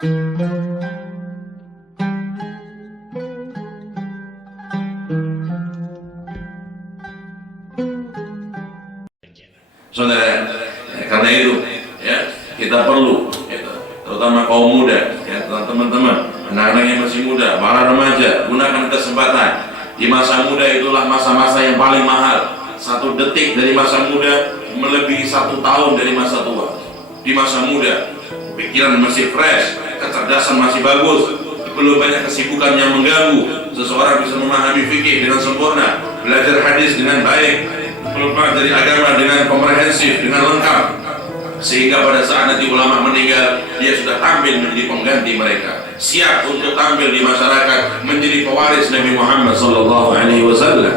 Saudara, karena itu ya kita perlu, terutama kaum muda, ya teman-teman, anak-anak yang masih muda, para remaja, gunakan kesempatan. Di masa muda itulah masa-masa yang paling mahal. 1 detik dari masa muda melebihi 1 tahun dari masa tua. Di masa muda, pikiran masih fresh, kecerdasan masih bagus, belum banyak kesibukan yang mengganggu. Seseorang bisa memahami fikih dengan sempurna, belajar hadis dengan baik, mempelajari agama dengan komprehensif, dengan lengkap, sehingga pada saat nanti ulama meninggal, dia sudah tampil menjadi pengganti mereka, siap untuk tampil di masyarakat menjadi pewaris Nabi Muhammad SAW.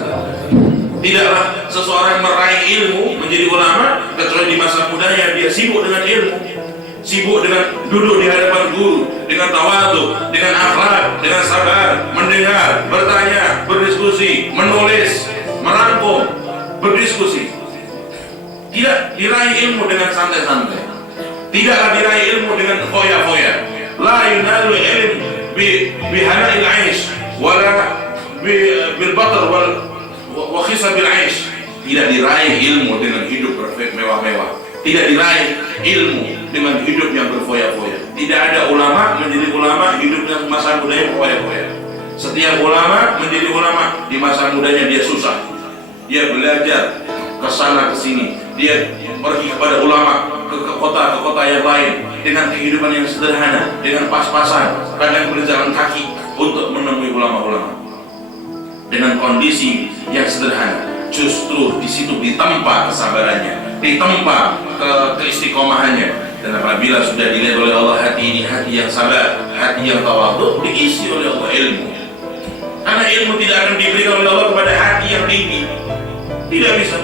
Tidaklah seseorang meraih ilmu menjadi ulama kecuali di masa mudanya dia sibuk dengan ilmu, sibuk dengan duduk di hadapan guru, dengan tawadhu, dengan akhlak, dengan sabar, mendengar, bertanya, berdiskusi, menulis, merangkum, berdiskusi. Tidak diraih ilmu dengan santai-santai, tidaklah diraih ilmu dengan foya-foya. La yunalu ilm bi hana'il 'aish wala bil batr wa khisabil 'aish. Tidak diraih ilmu dengan hidup bermewah-mewah, tidak diraih ilmu dengan hidup yang berfoya-foya. Tidak ada ulama menjadi ulama hidupnya masa mudanya berfoya-foya. Setiap ulama menjadi ulama di masa mudanya dia susah, dia belajar ke sana ke sini, dia pergi kepada ulama ke kota yang lain dengan kehidupan yang sederhana, dengan pas-pasan, kadang berjalan kaki untuk menemui ulama-ulama dengan kondisi yang sederhana. Justru di situ ditempa kesabarannya, ditempa keistiqomahannya. Dan apabila sudah dilihat oleh Allah hati ini hati yang sabar, hati yang tawadhu, diisi oleh Allah ilmu. Karena ilmu tidak akan diberikan oleh Allah kepada hati yang tinggi, tidak bisa.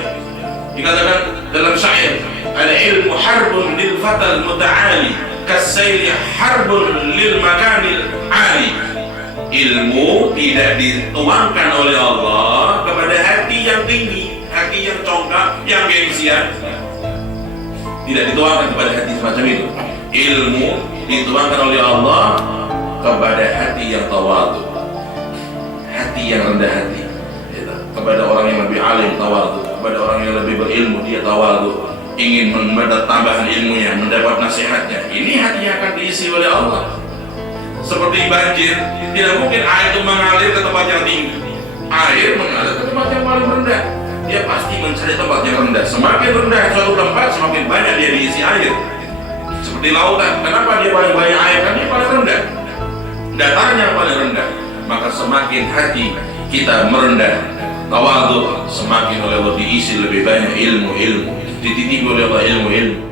Dikatakan dalam syair, al-ilmu harbun lil fatal muta'ali kasayli harbun lil makanil ali. Ilmu tidak dituangkan oleh Allah kepada hati yang tinggi, hati yang congkak, yang gengsian. Tidak dituangkan kepada hati semacam itu. Ilmu dituangkan oleh Allah kepada hati yang tawadhu, hati yang rendah hati. Kepada orang yang lebih alim tawadhu, kepada orang yang lebih berilmu dia tawadhu, ingin mendapat tambahan ilmunya, mendapat nasihatnya. Ini hati yang akan diisi oleh Allah. Seperti banjir, tidak mungkin air itu mengalir ke tempat yang tinggi. Air mengalir ke tempat yang paling rendah. Dia pasti mencari tempat yang rendah. Semakin rendah suatu tempat, semakin banyak dia diisi air. Seperti lautan, kenapa dia paling banyak air? Kan dia paling rendah, datarnya paling rendah. Maka semakin hati kita merendah, tawadhu, semakin oleh Allah diisi lebih banyak ilmu-ilmu, dititipi oleh Allah ilmu-ilmu.